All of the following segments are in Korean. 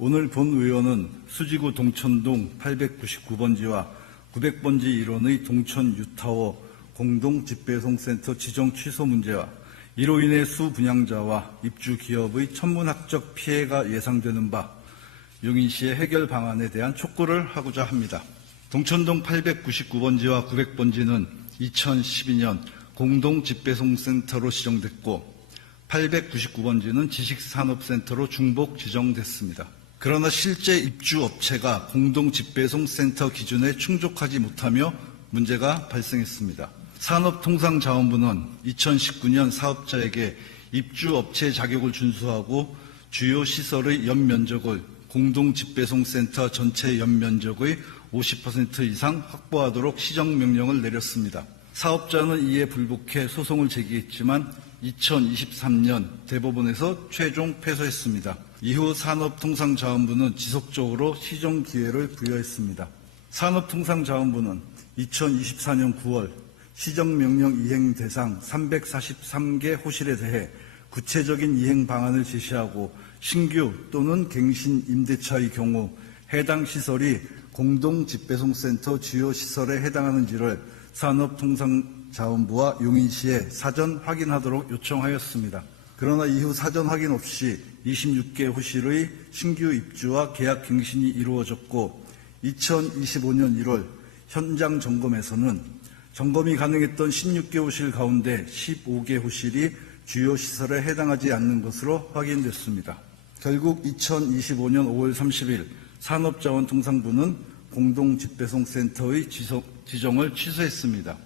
오늘 본 의원은 수지구 동천동 899번지와 900번지 일원의 동천 유타워 공동집배송센터 지정 취소 문제와 이로 인해 수 분양자와 입주 기업의 천문학적 피해가 예상되는 바 용인시의 해결 방안에 대한 촉구를 하고자 합니다. 동천동 899번지와 900번지는 2012년 공동집배송센터로 지정됐고 899번지는 지식산업센터로 중복 지정됐습니다. 그러나 실제 입주업체가 공동집배송센터 기준에 충족하지 못하며 문제가 발생했습니다. 산업통상자원부는 2019년 사업자에게 입주업체 자격을 준수하고 주요 시설의 연면적을 공동집배송센터 전체 연면적의 50% 이상 확보하도록 시정명령을 내렸습니다. 사업자는 이에 불복해 소송을 제기했지만 2023년 대법원에서 최종 패소했습니다. 이후 산업통상자원부는 지속적으로 시정 기회를 부여했습니다. 산업통상자원부는 2024년 9월 시정명령 이행 대상 343개 호실에 대해 구체적인 이행 방안을 제시하고 신규 또는 갱신 임대차의 경우 해당 시설이 공동집배송센터 주요 시설에 해당하는지를 산업통상자원부와 용인시에 사전 확인하도록 요청하였습니다. 그러나 이후 사전 확인 없이 26개 호실의 신규 입주와 계약 갱신이 이루어졌고 2025년 1월 현장 점검에서는 점검이 가능했던 16개 호실 가운데 15개 호실이 주요 시설에 해당하지 않는 것으로 확인됐습니다. 결국 2025년 5월 30일 산업자원통상부는 공동집배송센터의 지정을 취소했습니다.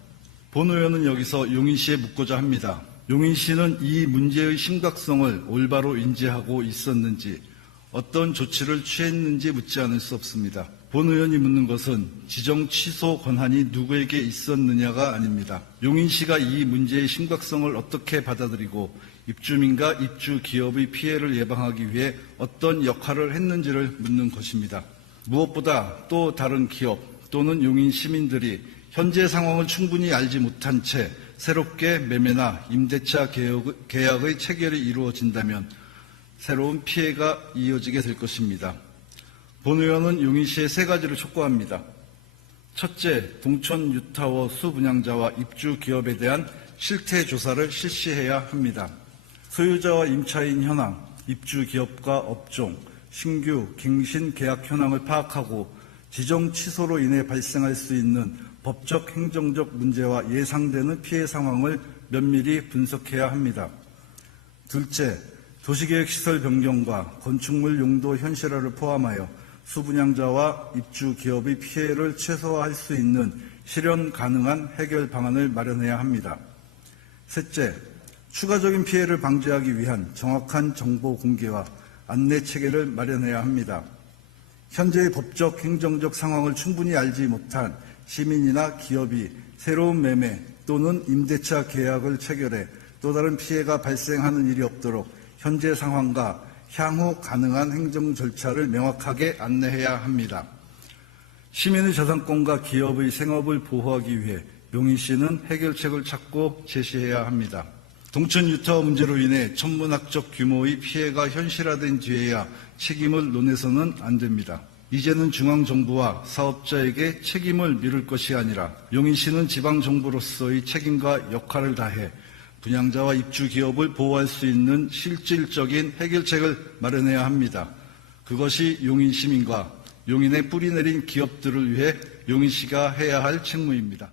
본 의원은 여기서 용인시에 묻고자 합니다. 용인시는 이 문제의 심각성을 올바로 인지하고 있었는지 어떤 조치를 취했는지 묻지 않을 수 없습니다. 본 의원이 묻는 것은 지정 취소 권한이 누구에게 있었느냐가 아닙니다. 용인시가 이 문제의 심각성을 어떻게 받아들이고 입주민과 입주 기업의 피해를 예방하기 위해 어떤 역할을 했는지를 묻는 것입니다. 무엇보다 또 다른 기업 또는 용인 시민들이 현재 상황을 충분히 알지 못한 채 새롭게 매매나 임대차 계약의 체결이 이루어진다면 새로운 피해가 이어지게 될 것입니다. 본 의원은 용인시에 세 가지를 촉구합니다. 첫째, 동천 유타워 수분양자와 입주 기업에 대한 실태 조사를 실시해야 합니다. 소유자와 임차인 현황, 입주 기업과 업종, 신규 갱신 계약 현황을 파악하고 지정 취소로 인해 발생할 수 있는 법적 행정적 문제와 예상되는 피해 상황을 면밀히 분석해야 합니다. 둘째, 도시계획시설 변경과 건축물 용도 현실화를 포함하여 수분양자와 입주 기업의 피해를 최소화할 수 있는 실현 가능한 해결 방안을 마련해야 합니다. 셋째, 추가적인 피해를 방지하기 위한 정확한 정보 공개와 안내 체계를 마련해야 합니다. 현재의 법적 행정적 상황을 충분히 알지 못한 시민이나 기업이 새로운 매매 또는 임대차 계약을 체결해 또 다른 피해가 발생하는 일이 없도록 현재 상황과 향후 가능한 행정 절차를 명확하게 안내해야 합니다. 시민의 저작권과 기업의 생업을 보호하기 위해 용인시는 해결책을 찾고 제시해야 합니다. 동천 유타워 문제로 인해 천문학적 규모의 피해가 현실화된 뒤에야 책임을 논해서는 안 됩니다. 이제는 중앙정부와 사업자에게 책임을 미룰 것이 아니라 용인시는 지방정부로서의 책임과 역할을 다해 분양자와 입주 기업을 보호할 수 있는 실질적인 해결책을 마련해야 합니다. 그것이 용인 시민과 용인에 뿌리내린 기업들을 위해 용인시가 해야 할 책무입니다.